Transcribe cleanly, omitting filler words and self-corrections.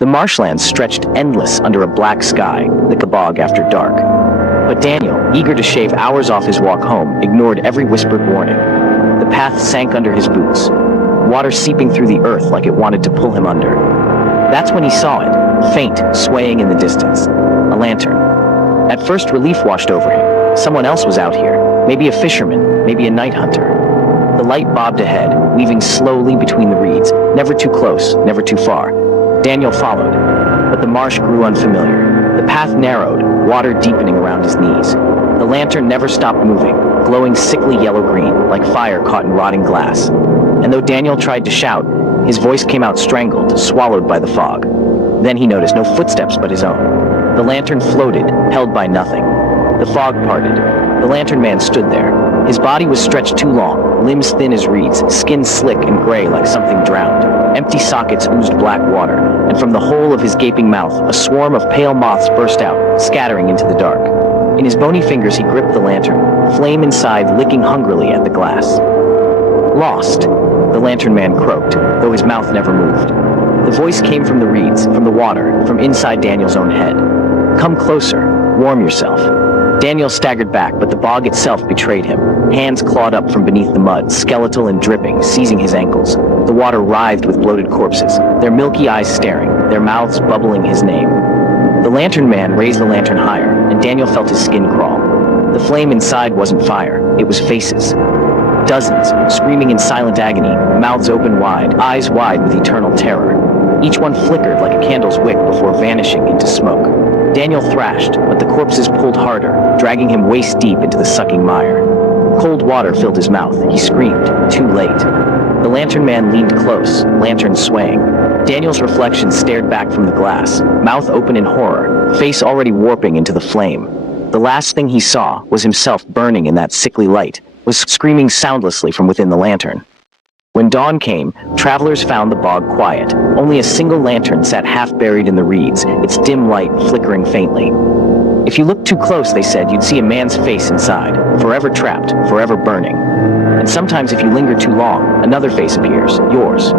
The marshlands stretched endless under a black sky, like a bog after dark. But Daniel, eager to shave hours off his walk home, ignored every whispered warning. The path sank under his boots, water seeping through the earth like it wanted to pull him under. That's when he saw it, faint, swaying in the distance. A lantern. At first, relief washed over him. Someone else was out here. Maybe a fisherman, maybe a night hunter. The light bobbed ahead, weaving slowly between the reeds, never too close, never too far. Daniel followed, but the marsh grew unfamiliar. The path narrowed, water deepening around his knees. The lantern never stopped moving, glowing sickly yellow-green, like fire caught in rotting glass. And though Daniel tried to shout, his voice came out strangled, swallowed by the fog. Then he noticed no footsteps but his own. The lantern floated, held by nothing. The fog parted. The lantern man stood there. His body was stretched too long, limbs thin as reeds, skin slick and gray like something drowned. Empty sockets oozed black water, and from the hole of his gaping mouth, a swarm of pale moths burst out, scattering into the dark. In his bony fingers he gripped the lantern, flame inside licking hungrily at the glass. Lost, the lantern man croaked, though his mouth never moved. The voice came from the reeds, from the water, from inside Daniel's own head. Come closer, warm yourself. Daniel staggered back, but the bog itself betrayed him. Hands clawed up from beneath the mud, skeletal and dripping, seizing his ankles. The water writhed with bloated corpses, their milky eyes staring, their mouths bubbling his name. The lantern man raised the lantern higher, and Daniel felt his skin crawl. The flame inside wasn't fire, it was faces. Dozens, screaming in silent agony, mouths open wide, eyes wide with eternal terror. Each one flickered like a candle's wick before vanishing into smoke. Daniel thrashed, but the corpses pulled harder, dragging him waist deep into the sucking mire. Cold water filled his mouth. He screamed, too late. The lantern man leaned close, lantern swaying. Daniel's reflection stared back from the glass, mouth open in horror, face already warping into the flame. The last thing he saw was himself burning in that sickly light, was screaming soundlessly from within the lantern. When dawn came, travelers found the bog quiet. Only a single lantern sat half buried in the reeds, its dim light flickering faintly. If you looked too close, they said, you'd see a man's face inside, forever trapped, forever burning. And sometimes if you linger too long, another face appears, yours.